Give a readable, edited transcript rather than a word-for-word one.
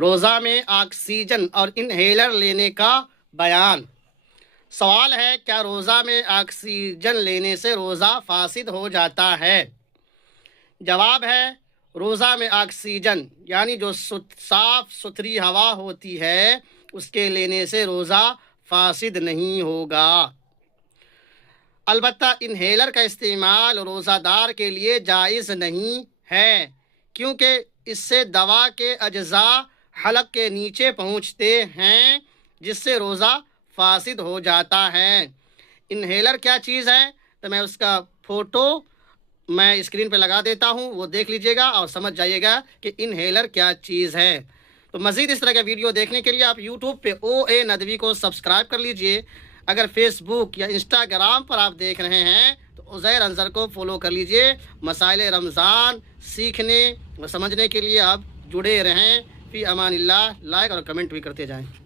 روزہ میں آکسیجن اور انہیلر لینے کا بیان۔ سوال ہے، کیا روزہ میں آکسیجن لینے سے روزہ فاسد ہو جاتا ہے؟ جواب ہے، روزہ میں آکسیجن یعنی جو صاف ستھری ہوا ہوتی ہے اس کے لینے سے روزہ فاسد نہیں ہوگا۔ البتہ انہیلر کا استعمال روزہ دار کے لیے جائز نہیں ہے، کیونکہ اس سے دوا کے اجزاء حلق کے نیچے پہنچتے ہیں جس سے روزہ فاسد ہو جاتا ہے۔ انہیلر کیا چیز ہے تو میں اس کا فوٹو اسکرین پہ لگا دیتا ہوں، وہ دیکھ لیجئے گا اور سمجھ جائیے گا کہ انہیلر کیا چیز ہے۔ تو مزید اس طرح کا ویڈیو دیکھنے کے لیے آپ یوٹیوب پہ OA ندوی کو سبسکرائب کر لیجئے۔ اگر فیس بک یا انسٹاگرام پر آپ دیکھ رہے ہیں تو عزیر انصر کو فالو کر لیجئے۔ مسائل رمضان سیکھنے و سمجھنے کے لیے آپ جڑے رہیں۔ فی امان اللہ، لائک اور کمنٹ بھی کرتے جائیں۔